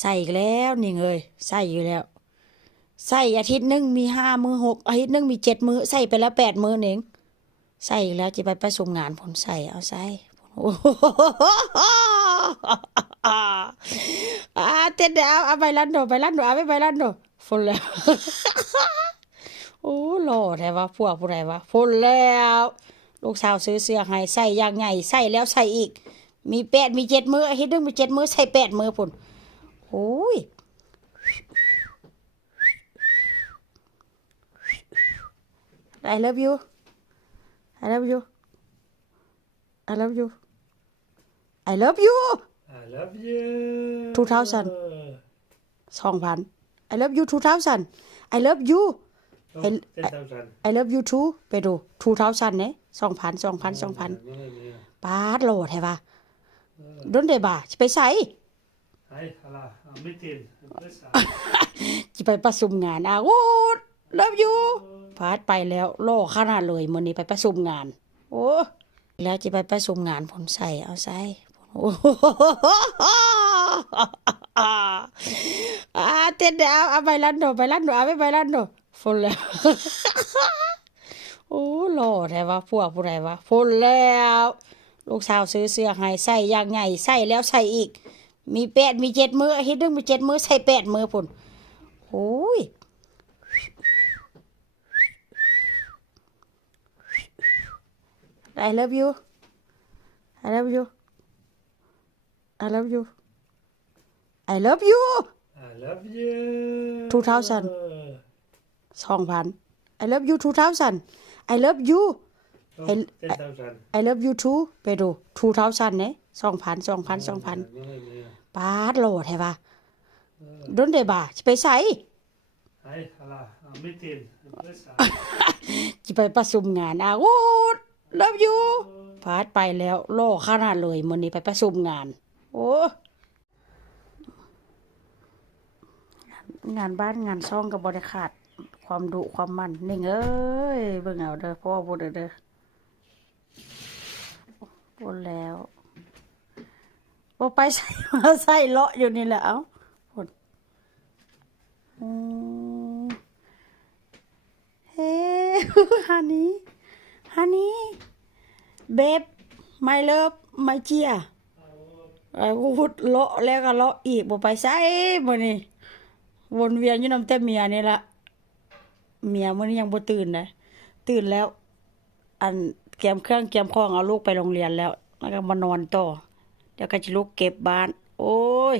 ใส่อีกแล้วนี่เลยใส่อยู่แล้วใส่อาทิตย์หนึ่งมี5 มื้อ6 อาทิตย์หนึ่งมี7 มื้อใส่ไปแล้ว8 มื้อเองใส่อีกแล้วจะไปประชุมงานผลใส่เอาใส่โอ้โหเต้นเอาไปลันโดไปลันโดเอาไปลันโดฝนแล้วโอ้หล่อแท้วะพวกผู้ใดวะฝนแล้วลูกสาวซื้อเสื้อให้ใส่อย่างใหญ่ใส่แล้วใส่อีกมี8 มี 7 มื้ออาทิตย์หนึงมี7 มื้อใส่8 มื้อพุ่นโอ้ยI love you I love you I love you I love you I love you 2000 2,000 I love you 2000 I love you Oh, 10,000 I love you too ไปดู2000เนี่ย2,000ปาดโหลแท้ปะโดนได้บ่าจะไปใส่ Hej, alla. Mitin. จะไปประชุมงานโอ้ love you พาดไปแล้วโลขนาดเลยมื้อนี้ไปประชุมงานโอ้แล้วจะไปประชุมงานผมใส่เอาใส่โอ้เต้นเอาไปลันโดไปลันโดเอาไปลันโดฝนแล้วโอ้หล่อแท้วะพวกผู้ใดวะฝนแล้วลูกสาวซื้อเสื้อให้ใส่อย่างใหญ่ใส่แล้วใส่อีกมี8 มี 7 มื้ออาทิตย์หนึงมี7 มื้อใส่8 มื้อพุ่นโอ้ยI love you I love you I love you I love you I love you 2000 2,000 I love you 2000 I love you Oh, 10,000 I love you too ไปดู2000เนี่ย2,000 ปาดโหลแท้ปะโดนได้บ่าจะไปใส่ Hej, alla. Mitin. จะไปประชุมงานโอ้ love you พาดไปแล้วโลขนาดเลยมื้อนี้ไปประชุมงานโอ้งานบ้านงานช่องก็บ่ได้ขาดความดุความมันนี่เอ้ยเบิ่งเอาเด้อพ่อบ่เด้อบ่แล้วบ่ไปใส่มาใส่เลาะอยู่นี่แหละเอ้าพุ่นเฮ้ฮันนี่ babe my love my dear พูดเลาะแล้วก็เลาะอีกบ่ไปใส่มื้อนี้วนเวียนอยู่นำแต่เมียนี่ล่ะเมียมื้อนี้ยังบ่ตื่นนะตื่นแล้วอันเตรียมเครื่องเตรียมของเอาลูกไปโรงเรียนแล้วก็มานอนต่อเดี๋ยวก็สิลุกเก็บบ้านโอ้ย